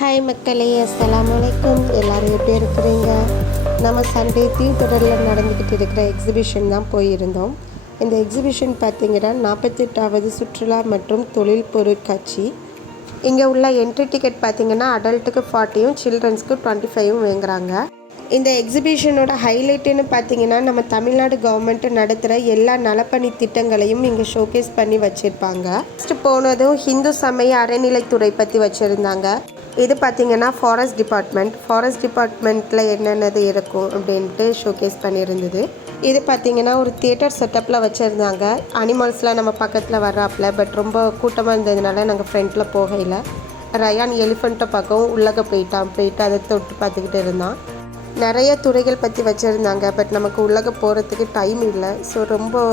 Hi மக்களே, அஸ்ஸலாமு அலைக்கும். எல்லோரும் எப்படி இருக்கிறீங்க? நம்ம சண்டே தீவுத்திடலில் நடந்துக்கிட்டு இருக்கிற எக்ஸிபிஷன் தான் போயிருந்தோம். இந்த எக்ஸிபிஷன் பார்த்திங்கன்னா 48வது சுற்றுலா மற்றும் தொழில் பொருட்காட்சி. இங்கே உள்ள என்ட்ரி டிக்கெட் பார்த்திங்கன்னா அடல்ட்டுக்கு 40யும் சில்ட்ரன்ஸ்க்கு 25யும் வாங்குறாங்க. இந்த எக்ஸிபிஷனோட ஹைலைட்டுன்னு பார்த்திங்கன்னா நம்ம தமிழ்நாடு கவர்மெண்ட்டு நடத்துகிற எல்லா நலப்பணி திட்டங்களையும் இங்கே ஷோகேஸ் பண்ணி வச்சுருப்பாங்க. ஃபஸ்ட்டு போனதும் ஹிந்து சமய அறநிலைத்துறை பற்றி வச்சுருந்தாங்க. இது பார்த்திங்கன்னா ஃபாரஸ்ட் டிபார்ட்மெண்ட்டில் என்னென்னது இருக்கும் அப்படின்ட்டு ஷோகேஸ் பண்ணியிருந்தது. இது பார்த்திங்கன்னா ஒரு தியேட்டர் செட்டப்பில் வச்சுருந்தாங்க. அனிமல்ஸ்லாம் நம்ம பக்கத்தில் வர்றாப்புல, பட் ரொம்ப கூட்டமாக இருந்ததுனால நாங்கள் ஃப்ரண்ட்டில் போகையில். ரயான் எலிஃபண்ட்டை பார்க்கவும் உள்ளக போயிட்டு அதை தொட்டு பார்த்துக்கிட்டு இருந்தான். நிறைய துறைகள் பற்றி வச்சுருந்தாங்க, பட் நமக்கு உள்ளக போகிறதுக்கு டைம் இல்லை. ஸோ ரொம்ப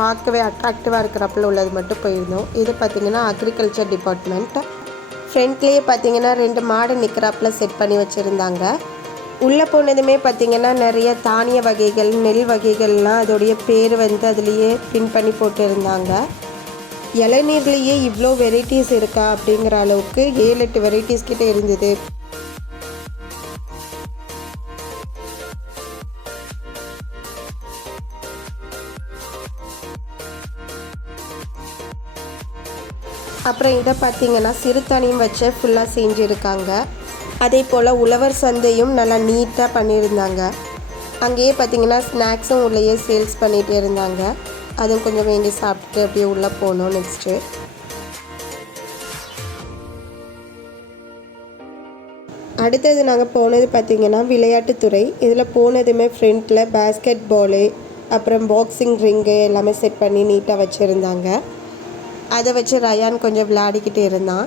பார்க்கவே அட்ராக்டிவாக இருக்கிறப்பல உள்ளது மட்டும் போயிருந்தோம். இது பார்த்திங்கன்னா அக்ரிகல்ச்சர் டிபார்ட்மெண்ட். ஃப்ரண்ட்லேயே பார்த்திங்கன்னா 2 மாடு நிற்கிறாப்புல செட் பண்ணி வச்சுருந்தாங்க. உள்ளே போனதுமே பார்த்திங்கன்னா நிறைய தானிய வகைகள், நெல் வகைகள்லாம் அதோடைய பேர் அதுலேயே பின் பண்ணி போட்டுருந்தாங்க. இளநீர்லேயே இவ்வளோ வெரைட்டிஸ் இருக்கா அப்படிங்கிற அளவுக்கு 7-8 வெரைட்டிஸ் கிட்டே இருந்தது. அப்புறம் இதை பார்த்திங்கன்னா சிறுதானியம் வச்சு ஃபுல்லாக செஞ்சுருக்காங்க. அதே போல் உழவர் சந்தையும் நல்லா நீட்டாக பண்ணியிருந்தாங்க. அங்கேயே பார்த்திங்கன்னா ஸ்நாக்ஸும் உள்ளேயே சேல்ஸ் பண்ணிகிட்டு இருந்தாங்க. அதுவும் கொஞ்சம் வேண்டி சாப்பிட்டுட்டு அப்படியே உள்ளே போனோம். நெக்ஸ்ட்டு அடுத்தது நாங்கள் போனது பார்த்திங்கன்னா விளையாட்டுத்துறை. இதில் போனதுமே ஃப்ரண்ட்டில் பேஸ்கெட் பாலு, அப்புறம் பாக்ஸிங் ரிங்கு எல்லாமே செட் பண்ணி நீட்டாக வச்சுருந்தாங்க. அதை வச்சு ரயான் கொஞ்சம் விளையாடிக்கிட்டு இருந்தான்.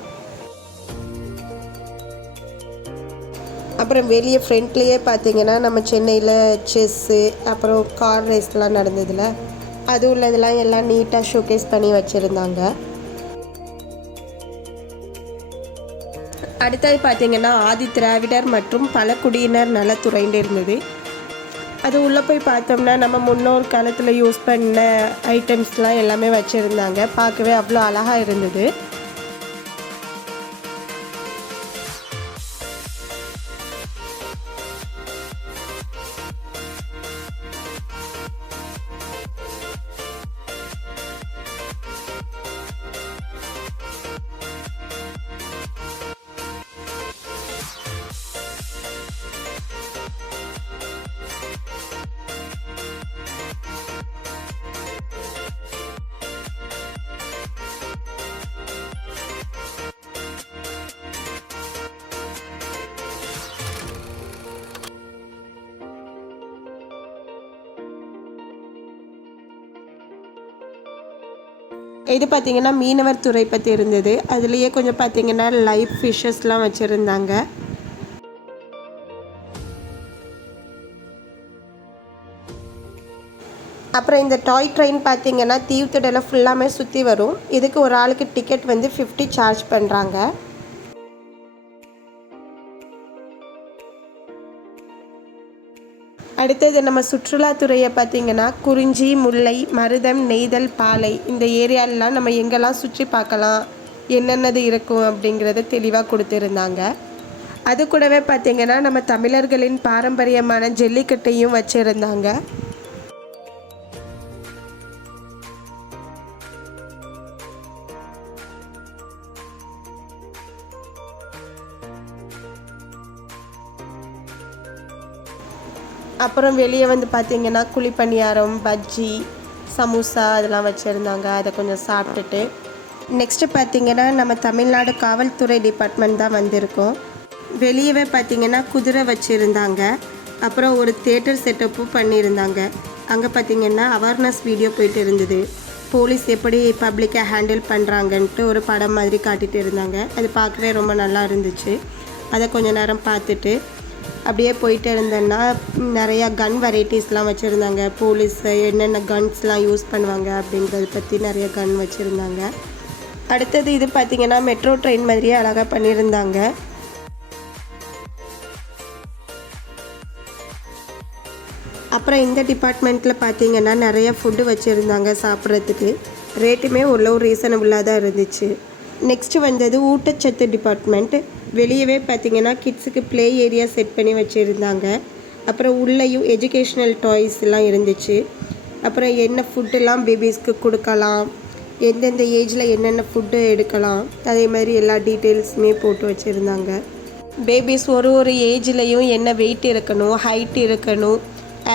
அப்புறம் வெளியே ஃப்ரண்ட்லேயே பார்த்திங்கன்னா நம்ம சென்னையில் செஸ்ஸு, அப்புறம் கார் ரேஸ்லாம் நடந்ததில் அது உள்ளதெல்லாம் எல்லாம் நீட்டாக ஷோகேஸ் பண்ணி வச்சுருந்தாங்க. அடுத்தது பார்த்திங்கன்னா ஆதி திராவிடர் மற்றும் பழக்குடியினர் நலத்துறைன்னு இருந்தது. அது உள்ளே போய் பார்த்தோம்னா நம்ம முன்னோர் காலத்தில் யூஸ் பண்ண ஐட்டம்ஸ்லாம் எல்லாமே வச்சுருந்தாங்க. பார்க்கவே அவ்வளோ அழகாக இருந்தது. இது பார்த்திங்கன்னா மீனவர் துறை பற்றி இருந்தது. அதுலேயே கொஞ்சம் பார்த்திங்கன்னா லைவ் ஃபிஷ்ஷஸ்லாம் வச்சுருந்தாங்க. அப்புறம் இந்த டாய் ட்ரெயின் பார்த்திங்கன்னா தீவுத்திடலை ஃபுல்லாமே சுற்றி வரும். இதுக்கு ஒரு ஆளுக்கு டிக்கெட் 50 சார்ஜ் பண்ணுறாங்க. அடுத்தது நம்ம சுற்றுலாத்துறையை பார்த்திங்கன்னா குறிஞ்சி, முல்லை, மருதம், நெய்தல், பாலை இந்த ஏரியாலெலாம் நம்ம எங்கெல்லாம் சுற்றி பார்க்கலாம், என்னென்னது இருக்கும் அப்படிங்கிறத தெளிவாக கொடுத்துருந்தாங்க. அது கூடவே பார்த்திங்கன்னா நம்ம தமிழர்களின் பாரம்பரியமான ஜல்லிக்கட்டையும் வச்சுருந்தாங்க. அப்புறம் வெளியே பார்த்திங்கன்னா குழிப்பணியாரம், பஜ்ஜி, சமோசா அதெல்லாம் வச்சுருந்தாங்க. அதை கொஞ்சம் சாப்பிட்டுட்டு நெக்ஸ்ட்டு பார்த்திங்கன்னா நம்ம தமிழ்நாடு காவல்துறை டிபார்ட்மெண்ட் தான் வந்திருக்கோம். வெளியவே பார்த்திங்கன்னா குதிரை வச்சுருந்தாங்க. அப்புறம் ஒரு தியேட்டர் செட்டப்பும் பண்ணியிருந்தாங்க. அங்கே பார்த்திங்கன்னா அவேர்னஸ் வீடியோ போயிட்டு இருந்தது. போலீஸ் எப்படி பப்ளிக்கை ஹேண்டில் பண்ணுறாங்கன்ட்டு ஒரு படம் மாதிரி காட்டிகிட்டு இருந்தாங்க. அது பார்க்கவே ரொம்ப நல்லா இருந்துச்சு. அதை கொஞ்சம் நேரம் பார்த்துட்டு அப்படியே போயிட்டு இருந்தேன்னா நிறையா கன் வெரைட்டிஸ்லாம் வச்சுருந்தாங்க. போலீஸ் என்னென்ன கன்ஸ்லாம் யூஸ் பண்ணுவாங்க அப்படிங்கிறத பற்றி நிறைய கன் வச்சுருந்தாங்க. அடுத்தது இது பார்த்திங்கன்னா மெட்ரோ ட்ரெயின் மாதிரியே அழகாக பண்ணியிருந்தாங்க. அப்புறம் இந்த டிபார்ட்மெண்ட்டில் பார்த்திங்கன்னா நிறைய ஃபுட்டு வச்சுருந்தாங்க சாப்பிட்றதுக்கு. ரேட்டுமே ஓரளவு ரீசனபுளாக தான் இருந்துச்சு. நெக்ஸ்ட்டு வந்தது ஊட்டச்சத்து டிபார்ட்மெண்ட். வெளியவே பார்த்திங்கன்னா கிட்ஸுக்கு ப்ளே ஏரியா செட் பண்ணி வச்சுருந்தாங்க. அப்புறம் உள்ளேயும் எஜுகேஷ்னல் டாய்ஸ்லாம் இருந்துச்சு. அப்புறம் என்ன ஃபுட்டெல்லாம் பேபிஸ்க்கு கொடுக்கலாம், எந்தெந்த ஏஜில் என்னென்ன ஃபுட்டு எடுக்கலாம், அதே மாதிரி எல்லா டீட்டெயில்ஸுமே போட்டு வச்சுருந்தாங்க. பேபிஸ் ஒரு ஏஜ்லேயும் என்ன வெயிட் இருக்கணும், ஹைட் இருக்கணும்,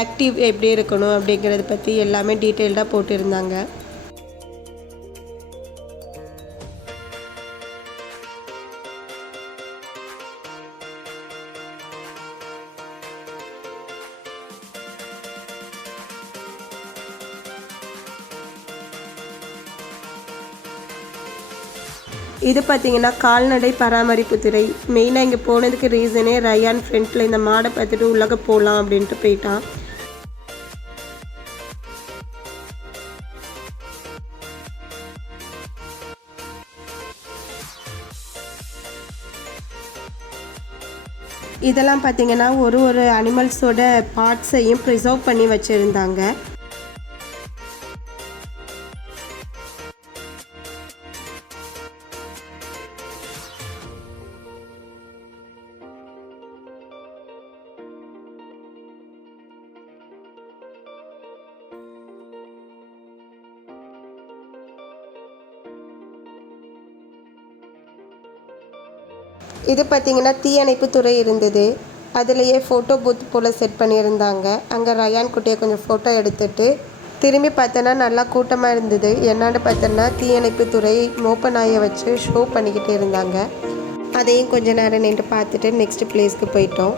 ஆக்டிவ் எப்படி இருக்கணும் அப்படிங்கிறத பற்றி எல்லாமே டீட்டெயில்டாக போட்டிருந்தாங்க. இது பார்த்திங்கன்னா கால்நடை பராமரிப்பு துறை. மெயினாக இங்கே போனதுக்கு ரீசனே ரயான் ஃப்ரெண்டில் இந்த மாடை பார்த்துட்டு உள்ளக போகலாம் அப்படின்ட்டு போயிட்டான். இதெல்லாம் பார்த்திங்கன்னா ஒரு அனிமல்ஸோட பார்ட்ஸையும் ப்ரிசர்வ் பண்ணி வச்சுருந்தாங்க. இது பார்த்திங்கன்னா தீயணைப்பு துறை இருந்தது. அதுலேயே ஃபோட்டோ பூத் போல் செட் பண்ணியிருந்தாங்க. அங்கே ரயான் குட்டியை கொஞ்சம் ஃபோட்டோ எடுத்துகிட்டு திரும்பி பார்த்தோன்னா நல்லா கூட்டமாக இருந்தது. என்னான்னு பார்த்தோன்னா தீயணைப்பு துறை மோப்ப நாயை வச்சு ஷோ பண்ணிக்கிட்டு இருந்தாங்க. அதையும் கொஞ்ச நேரம் நின்று பார்த்துட்டு நெக்ஸ்ட் பிளேஸ்க்கு போயிட்டோம்.